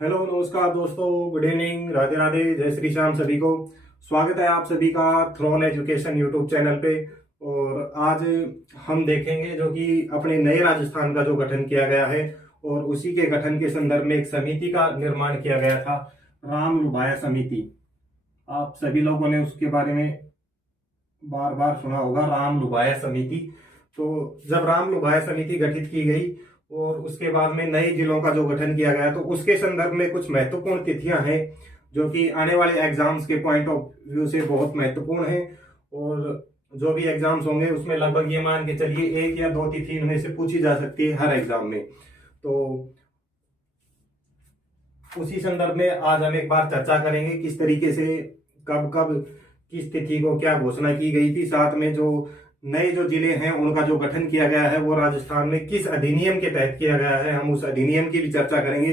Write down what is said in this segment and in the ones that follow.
Hello नमस्कार दोस्तों, good evening, Radhe Radhe, जय श्री श्याम सभी को। स्वागत है आप सभी का थ्रोन एजुकेशन यूट्यूब चैनल पे। और आज हम देखेंगे जो कि अपने नए राजस्थान का जो गठन किया गया है और उसी के गठन के संदर्भ में एक समिति का निर्माण किया गया था, राम लुभाया समिति। आप सभी लोगों ने उसके बारे में बार बार सुना होगा, राम लुभाया समिति। तो जब राम लुभाया समिति गठित की गई और उसके बाद में नए जिलों का जो गठन किया गया, तो उसके संदर्भ में कुछ महत्वपूर्ण तिथियां हैं जो कि आने वाले एग्जाम्स के पॉइंट ऑफ व्यू से बहुत महत्वपूर्ण है। और जो भी एग्जाम्स होंगे उसमें लगभग ये मान के चलिए एक या दो तिथि इनमें से पूछी जा सकती है हर एग्जाम में। तो उसी संदर्भ में आज हम एक बार चर्चा करेंगे किस तरीके से कब कब किस तिथि को क्या घोषणा की गई थी, साथ में जो नए जो जिले हैं उनका जो गठन किया गया है वो राजस्थान में किस अधिनियम के तहत किया गया है, हम उस अधिनियम की भी चर्चा करेंगे।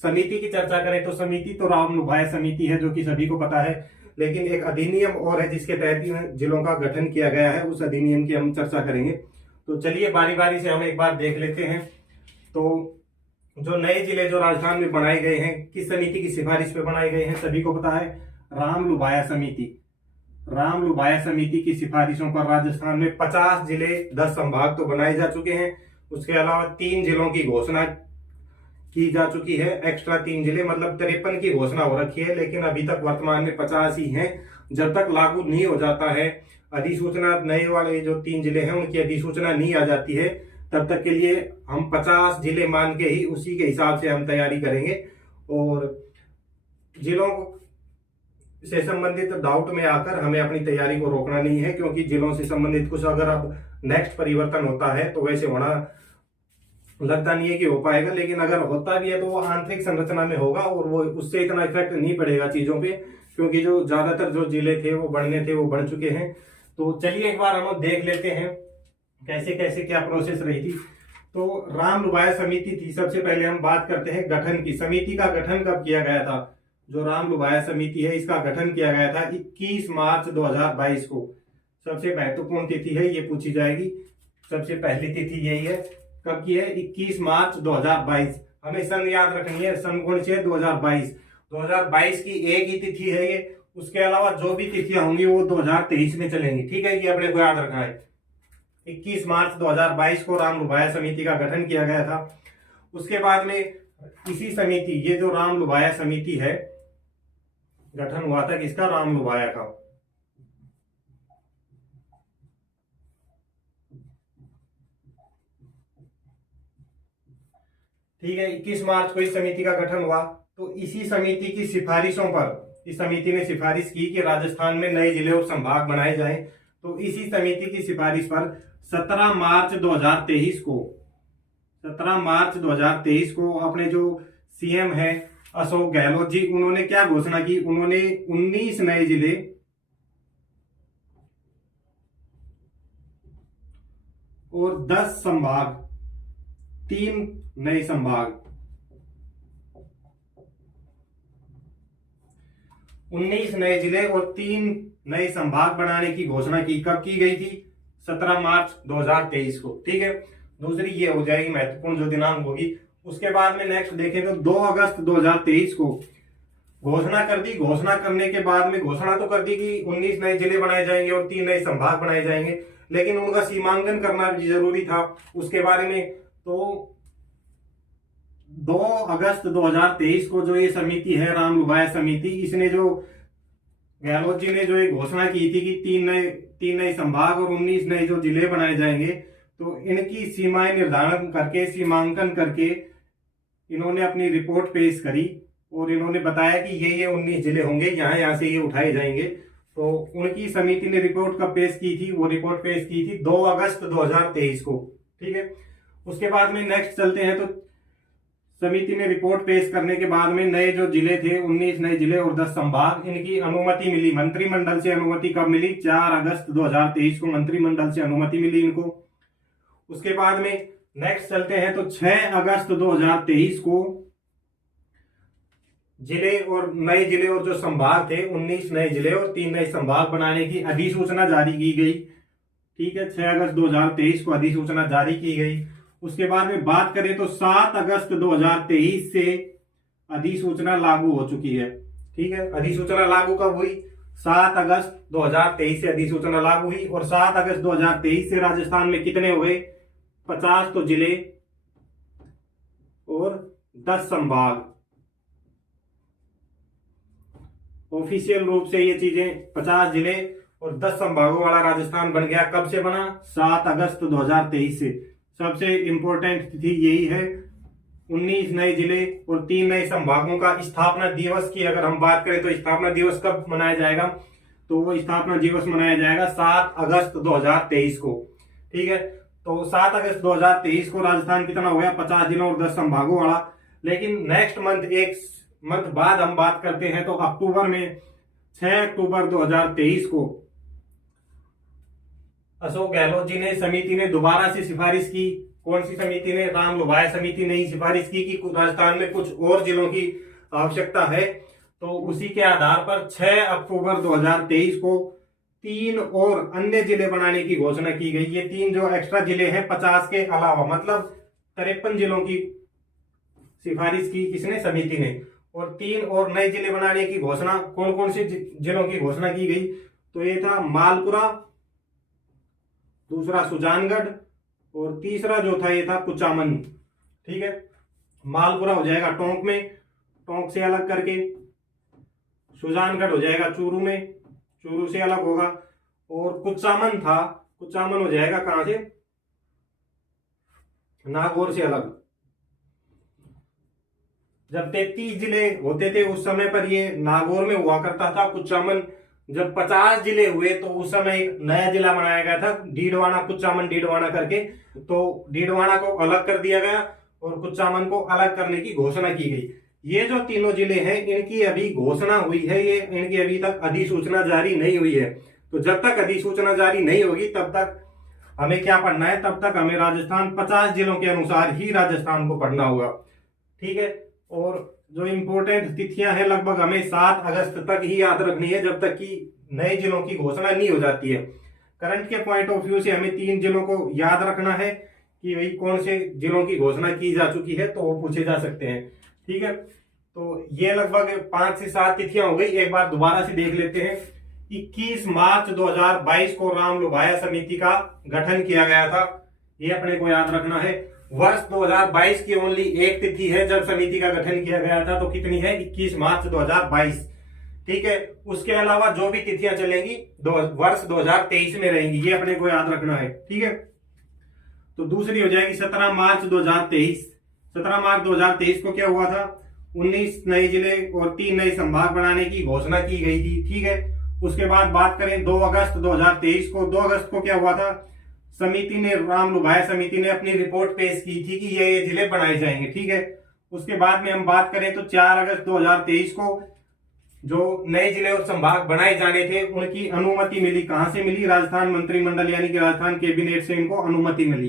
समिति की चर्चा करें तो समिति तो राम लुभाया समिति है जो कि सभी को पता है, लेकिन एक अधिनियम और है जिसके तहत इन जिलों का गठन किया गया है, उस अधिनियम की हम चर्चा करेंगे। तो चलिए बारी बारी से हम एक बार देख लेते हैं। तो जो नए जिले जो राजस्थान में बनाए गए हैं किस समिति की सिफारिश पे बनाए गए हैं, सभी को पता है, राम लुभाया समिति। राम लुभाया समिति की सिफारिशों पर राजस्थान में 50 जिले 10 संभाग तो बनाए जा चुके हैं। उसके अलावा 3 जिलों की घोषणा की जा चुकी है, एक्स्ट्रा 3 जिले, मतलब 53 की घोषणा हो रखी है, लेकिन अभी तक वर्तमान में 50 ही हैं। जब तक लागू नहीं हो जाता है अधिसूचना, नए वाले जो 3 जिले हैं उनकी अधिसूचना नहीं आ जाती है, तब तक के लिए हम 50 जिले मान के ही उसी के हिसाब से हम तैयारी करेंगे। और जिलों से संबंधित डाउट में आकर हमें अपनी तैयारी को रोकना नहीं है, क्योंकि जिलों से संबंधित कुछ अगर अब नेक्स्ट परिवर्तन होता है तो वैसे होना लगता नहीं है कि हो पाएगा, लेकिन अगर होता भी है तो वो आंतरिक संरचना में होगा और वो उससे इतना इफेक्ट नहीं पड़ेगा चीजों पे, क्योंकि जो ज्यादातर जो जिले थे वो बढ़ने थे वो बढ़ चुके हैं। तो चलिए एक बार हम देख लेते हैं कैसे कैसे क्या प्रोसेस रही थी। तो राम लुभाया समिति थी, सबसे पहले हम बात करते हैं गठन की। समिति का गठन कब किया गया था? जो राम लुभाया समिति है इसका गठन किया गया था 21 मार्च 2022 को। सबसे महत्वपूर्ण तिथि है, ये पूछी जाएगी, सबसे पहली तिथि यही है। कब की है? 21 मार्च 2022। हमें सन याद रखनी है, सन कौन सी है? 2022। 2022 की एक ही तिथि है ये, उसके अलावा जो भी तिथियां होंगी वो 2023 में चलेंगी, ठीक है, ये अपने को याद रखना है। 21 मार्च 2022 को राम लुभाया समिति का गठन किया गया था। उसके बाद में इसी समिति, ये जो राम लुभाया समिति है, गठन हुआ था किसका? राम लुभाया का। ठीक है, 21 मार्च को इस समिति का गठन हुआ। तो इसी समिति की सिफारिशों पर इस समिति ने सिफारिश की कि राजस्थान में नए जिले और संभाग बनाए जाएं। तो इसी समिति की सिफारिश पर 17 मार्च 2023 को 17 मार्च 2023 को अपने जो सीएम है अशोक गहलोत जी, उन्होंने क्या घोषणा की? उन्होंने 19 नए जिले और 10 संभाग, 3 नए संभाग, 19 नए जिले और 3 नए संभाग बनाने की घोषणा की। कब की गई थी? 17 मार्च 2023 को, ठीक है। दूसरी ये हो जाएगी महत्वपूर्ण जो दिनांक होगी। उसके बाद में नेक्स्ट देखें तो 2 अगस्त 2023 को घोषणा कर दी। घोषणा करने के बाद में घोषणा तो कर दी कि 19 नए जिले बनाए जाएंगे और 3 नए संभाग बनाए जाएंगे, लेकिन उनका सीमांकन करना भी जरूरी था उसके बारे में। तो 2 अगस्त 2023 को जो ये समिति है राम लुभाया समिति, इसने जो गहलोत जी ने जो एक घोषणा की थी कि 3 नए संभाग और 19 नए जो जिले बनाए जाएंगे, तो इनकी सीमाएं निर्धारण करके, सीमांकन करके इन्होंने अपनी रिपोर्ट पेश करी और इन्होंने बताया कि ये 19 जिले होंगे, यहाँ से ये उठाए जाएंगे। तो उनकी समिति ने रिपोर्ट कब पेश की थी? वो रिपोर्ट पेश की थी 2 अगस्त 2023 को, ठीक है। उसके बाद में नेक्स्ट चलते हैं। तो समिति ने रिपोर्ट पेश करने के बाद में नए जो जिले थे, 19 नए जिले और 10 संभाग, इनकी अनुमति मिली मंत्रिमंडल से। अनुमति कब मिली? 4 अगस्त 2023 को मंत्रिमंडल से अनुमति मिली इनको। उसके बाद में नेक्स्ट चलते हैं। तो 6 अगस्त 2023 को जिले और नए जिले और जो संभाग थे, 19 नए जिले और 3 नए संभाग बनाने की अधिसूचना जारी की गई, ठीक है। 6 अगस्त 2023 को अधिसूचना जारी की गई। उसके बाद में बात करें तो 7 अगस्त 2023 से अधिसूचना लागू हो चुकी है। ठीक है, अधिसूचना लागू कब हुई? 7 अगस्त 2023 से अधिसूचना लागू हुई और 7 अगस्त 2023 से राजस्थान में कितने हो गए? 50 तो जिले और 10 संभाग। ऑफिशियल रूप से ये चीजें 50 जिले और 10 संभागों वाला राजस्थान बन गया। कब से बना? 7 अगस्त 2023 से। सबसे इंपॉर्टेंट तिथि यही है। 19 नए जिले और 3 नए संभागों का स्थापना दिवस की अगर हम बात करें तो स्थापना दिवस कब मनाया जाएगा? तो वो स्थापना दिवस मनाया जाएगा 7 अगस्त 2023 को। ठीक है, तो 7 अगस्त 2023 को राजस्थान कितना हो गया? 50 जिलों और 10 संभागों वाला। लेकिन नेक्स्ट मंथ, एक मंथ बाद हम बात करते हैं तो अक्टूबर में 6 अक्टूबर 2023 को अशोक गहलोत जी ने समिति ने दोबारा से सिफारिश की। कौन सी समिति ने? राम लुभाया समिति ने ही सिफारिश की कि राजस्थान में कुछ और जिलों की आवश्यकता है। तो उसी के आधार पर 6 अक्टूबर 2023 को 3 और अन्य जिले बनाने की घोषणा की गई। ये 3 जो एक्स्ट्रा जिले हैं 50 के अलावा, मतलब 53 जिलों की सिफारिश की किसने? समिति ने। और 3 और नए जिले बनाने की घोषणा, कौन कौन से जिलों की घोषणा की गई? तो ये था मालपुरा, दूसरा सुजानगढ़ और तीसरा जो था ये था कुचामन। ठीक है, मालपुरा हो जाएगा टोंक में, टोंक से अलग करके। सुजानगढ़ हो जाएगा चूरू में, चूरू से अलग होगा। और कुचामन था, कुचामन हो जाएगा कहां से? नागौर से अलग। जब 33 जिले होते थे उस समय पर ये नागौर में हुआ करता था कुचामन। जब 50 जिले हुए तो उस समय एक नया जिला बनाया गया था, डीडवाना, कुचामन डीडवाना करके। तो डीडवाना को अलग कर दिया गया और कुचामन को अलग करने की घोषणा की गई। ये जो तीनों जिले हैं इनकी अभी घोषणा हुई है, ये इनकी अभी तक अधिसूचना जारी नहीं हुई है। तो जब तक अधिसूचना जारी नहीं होगी तब तक हमें क्या पढ़ना है? तब तक हमें राजस्थान 50 जिलों के अनुसार ही राजस्थान को पढ़ना होगा। ठीक है, और जो इंपोर्टेंट तिथियां हैं लगभग हमें 7 अगस्त तक ही याद रखनी है, जब तक कि नए जिलों की घोषणा नहीं हो जाती है। करंट के पॉइंट ऑफ व्यू से हमें 3 जिलों को याद रखना है कि भाई कौन से जिलों की घोषणा की जा चुकी है, तो वो पूछे जा सकते हैं। ठीक है, तो ये लगभग 5 से 7 तिथियां हो गई। एक बार दोबारा से देख लेते हैं। 21 मार्च 2022 को राम लुभाया समिति का गठन किया गया था, ये अपने को याद रखना है। वर्ष 2022 की ओनली एक तिथि है जब समिति का गठन किया गया था, तो कितनी है? 21 मार्च 2022। ठीक है, उसके अलावा जो भी तिथियां चलेंगी वर्ष 2023 में रहेंगी, ये अपने को याद रखना है। ठीक है, तो दूसरी हो जाएगी 17 मार्च 2023। 17 मार्च 2023 को क्या हुआ था? 19 नए जिले और 3 नए संभाग बनाने की घोषणा की गई थी। ठीक है, उसके बाद बात करें 2 अगस्त 2023 को, 2 अगस्त को क्या हुआ था? समिति ने, राम लुभाया समिति ने अपनी रिपोर्ट पेश की थी कि ये जिले बनाए जाएंगे। ठीक है, उसके बाद में हम बात करें तो 4 अगस्त 2023 को जो नए जिले और संभाग बनाए जाने थे उनकी अनुमति मिली। कहां से मिली? राजस्थान मंत्रिमंडल यानी कि राजस्थान कैबिनेट से इनको अनुमति मिली।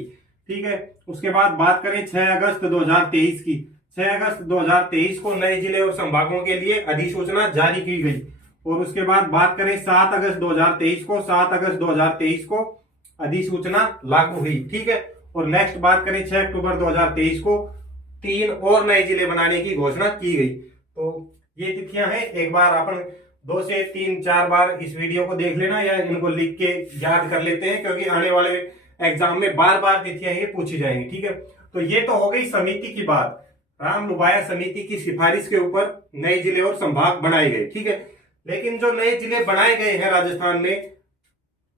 ठीक है, उसके बाद बात करें 6 अगस्त 2023 की। 6 अगस्त 2023 को नए जिले और संभागों के लिए अधिसूचना जारी की गई। और उसके बाद बात करें 7 अगस्त 2023 को, 7 अगस्त 2023 को अधिसूचना लागू हुई। ठीक है, और नेक्स्ट बात करें 6 अक्टूबर 2023 को 3 और नए जिले बनाने की घोषणा की गई। तो ये तिथियां हैं, एक बार अपन 2 से 3 4 बार इस वीडियो को देख लेना या इनको लिख के याद कर लेते हैं, क्योंकि आने वाले एग्जाम में बार बार तिथियां ये पूछी जाएंगी। ठीक है, तो ये तो हो गई समिति की बात। राम लुभाया समिति की सिफारिश के ऊपर नए जिले और संभाग बनाए गए। ठीक है, लेकिन जो नए जिले बनाए गए हैं राजस्थान में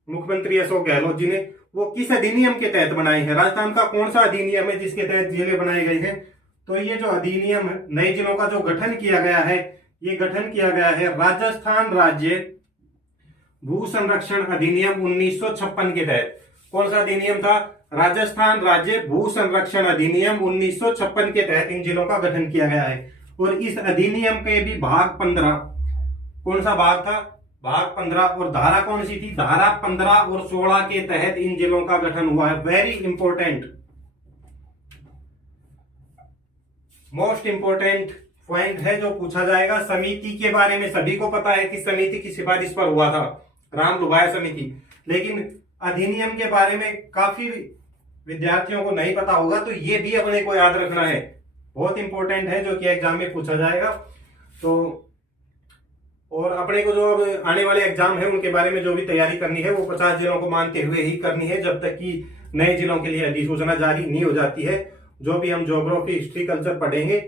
मुख्यमंत्री अशोक गहलोत जी ने, वो किस अधिनियम के तहत बनाए हैं? राजस्थान का कौन सा अधिनियम है जिसके तहत जिले बनाए गए हैं? तो ये जो अधिनियम नए जिलों का जो गठन किया गया है, ये गठन किया गया है राजस्थान राज्य भू संरक्षण अधिनियम 1956 के तहत। कौन सा अधिनियम था? राजस्थान राज्य भू संरक्षण अधिनियम 1956 के तहत इन जिलों का गठन किया गया है। और इस अधिनियम के भी भाग 15, कौन सा भाग था? भाग 15। और धारा कौन सी थी? धारा 15 और 16 के तहत इन जिलों का गठन हुआ है। Very important, most important point है जो पूछा जाएगा। समिति के बारे में सभी को पता है कि समिति की सिफारिश पर हुआ था राम लुभाया समिति, लेकिन अधिनियम के बारे में काफी विद्यार्थियों को नहीं पता होगा, तो ये भी अपने को याद रखना है। बहुत इंपॉर्टेंट है, जो कि एग्जाम में पूछा जाएगा। तो और अपने को जो अब आने वाले एग्जाम है उनके बारे में जो भी तैयारी करनी है वो 50 जिलों को मानते हुए ही करनी है, जब तक कि नए जिलों के लिए अधिसूचना जारी नहीं हो जाती है। जो भी हम ज्योग्राफी, हिस्ट्री, कल्चर पढ़ेंगे